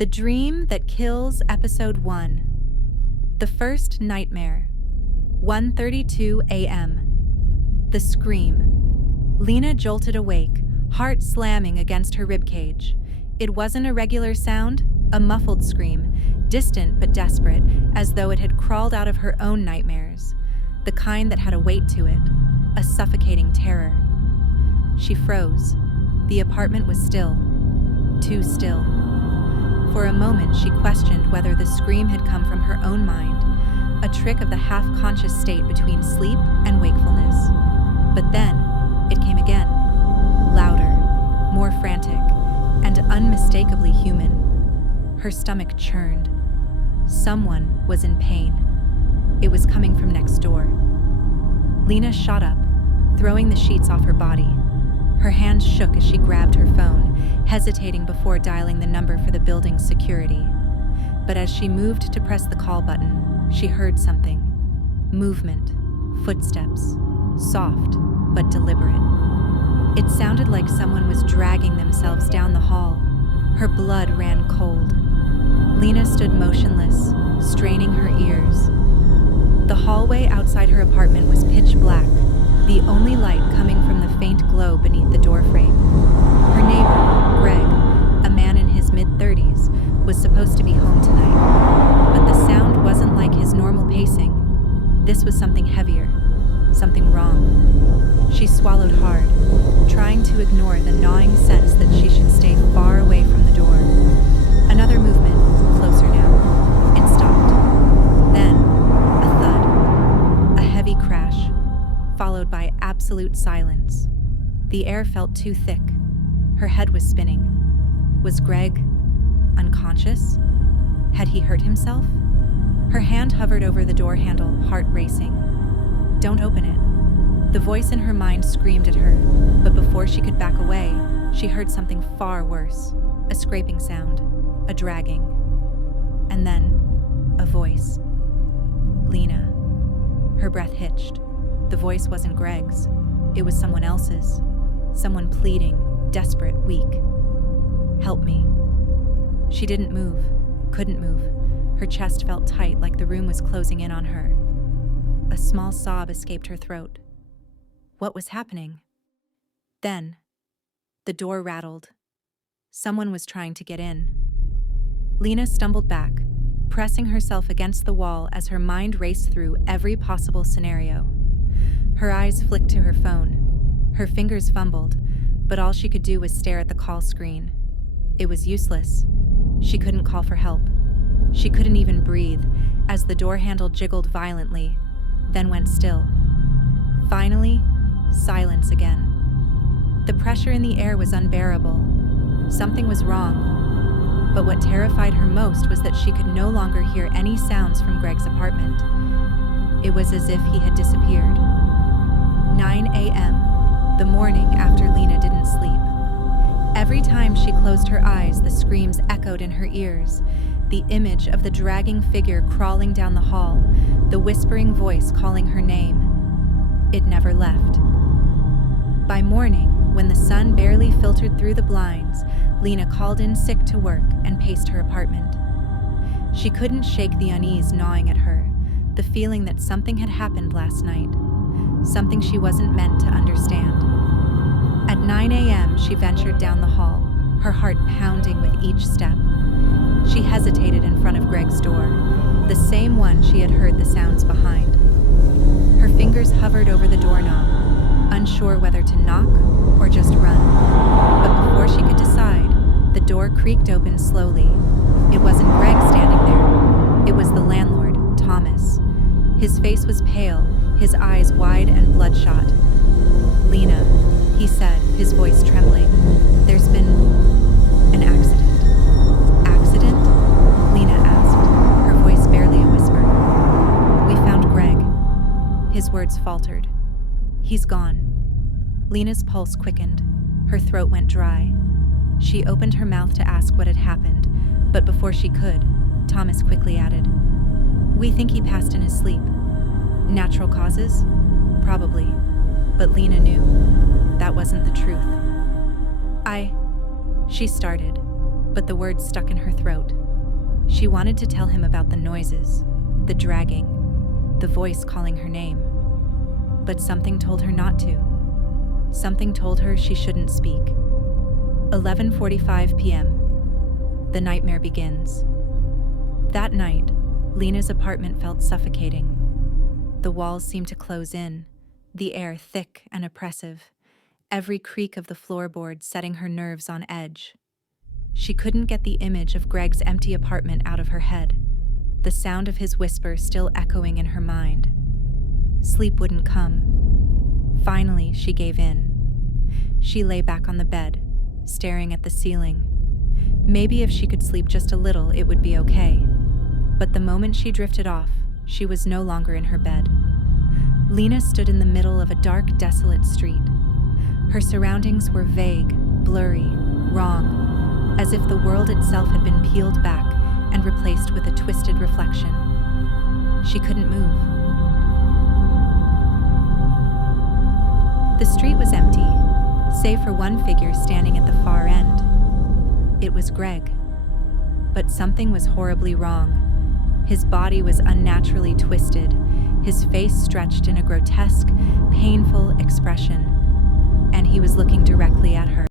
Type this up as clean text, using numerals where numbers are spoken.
The Dream That Kills, Episode 1. The First Nightmare. 1:32 a.m. The Scream. Lena jolted awake, heart slamming against her ribcage. It wasn't a regular sound, a muffled scream, distant but desperate, as though it had crawled out of her own nightmares. The kind that had a weight to it, a suffocating terror. She froze. The apartment was still. Too still. For a moment, she questioned whether the scream had come from her own mind, a trick of the half-conscious state between sleep and wakefulness. But then, it came again, louder, more frantic, and unmistakably human. Her stomach churned. Someone was in pain. It was coming from next door. Lena shot up, throwing the sheets off her body. Her hands shook as she grabbed her phone, hesitating before dialing the number for the building's security. But as she moved to press the call button, she heard something. Movement, footsteps, soft but deliberate. It sounded like someone was dragging themselves down the hall. Her blood ran cold. Lena stood motionless, straining her ears. The hallway outside her apartment was pitch black, the only light coming from the faint glow beneath the doorframe. Her neighbor, Greg, a man in his mid-30s, was supposed to be home tonight, but the sound wasn't like his normal pacing. This was something heavier, something wrong. She swallowed hard, trying to ignore the gnawing sense that she should stay far away from the door. Another movement, closer now. It stopped. Then, a thud, a heavy crash, followed by absolute silence. The air felt too thick. Her head was spinning. Was Greg unconscious? Had he hurt himself? Her hand hovered over the door handle, heart racing. Don't open it. The voice in her mind screamed at her, but before she could back away, she heard something far worse. A scraping sound, a dragging. And then, a voice. Lena. Her breath hitched. The voice wasn't Greg's. It was someone else's. Someone pleading, desperate, weak. Help me. She didn't move, couldn't move. Her chest felt tight like the room was closing in on her. A small sob escaped her throat. What was happening? Then, the door rattled. Someone was trying to get in. Lena stumbled back, pressing herself against the wall as her mind raced through every possible scenario. Her eyes flicked to her phone. Her fingers fumbled, but all she could do was stare at the call screen. It was useless. She couldn't call for help. She couldn't even breathe as the door handle jiggled violently, then went still. Finally, silence again. The pressure in the air was unbearable. Something was wrong. But what terrified her most was that she could no longer hear any sounds from Greg's apartment. It was as if he had disappeared. 9 a.m., the morning after Lena didn't sleep. Every time she closed her eyes, the screams echoed in her ears. The image of the dragging figure crawling down the hall, the whispering voice calling her name. It never left. By morning, when the sun barely filtered through the blinds, Lena called in sick to work and paced her apartment. She couldn't shake the unease gnawing at her, the feeling that something had happened last night. Something she wasn't meant to understand. At 9 a.m., she ventured down the hall, her heart pounding with each step. She hesitated in front of Greg's door, the same one she had heard the sounds behind. Her fingers hovered over the doorknob, unsure whether to knock or just run. But before she could decide, the door creaked open slowly. It wasn't Greg standing there. It was the landlord, Thomas. His face was pale, his eyes wide and bloodshot. Lena, he said, his voice trembling. There's been an accident. Accident? Lena asked, her voice barely a whisper. We found Greg. His words faltered. He's gone. Lena's pulse quickened. Her throat went dry. She opened her mouth to ask what had happened, but before she could, Thomas quickly added, We think he passed in his sleep. Natural causes? Probably. But Lena knew that wasn't the truth. She started. but the words stuck in her throat. She wanted to tell him about the noises, the dragging, the voice calling her name. But something told her not to. Something told her she shouldn't speak. 11:45 p.m. The nightmare begins. That night, Lena's apartment felt suffocating. The walls seemed to close in, the air thick and oppressive, every creak of the floorboard setting her nerves on edge. She couldn't get the image of Greg's empty apartment out of her head, the sound of his whisper still echoing in her mind. Sleep wouldn't come. Finally, she gave in. She lay back on the bed, staring at the ceiling. Maybe if she could sleep just a little, it would be okay. But the moment she drifted off, she was no longer in her bed. Lena stood in the middle of a dark, desolate street. Her surroundings were vague, blurry, wrong, as if the world itself had been peeled back and replaced with a twisted reflection. She couldn't move. The street was empty, save for one figure standing at the far end. It was Greg. But something was horribly wrong. His body was unnaturally twisted, his face stretched in a grotesque, painful expression, and he was looking directly at her.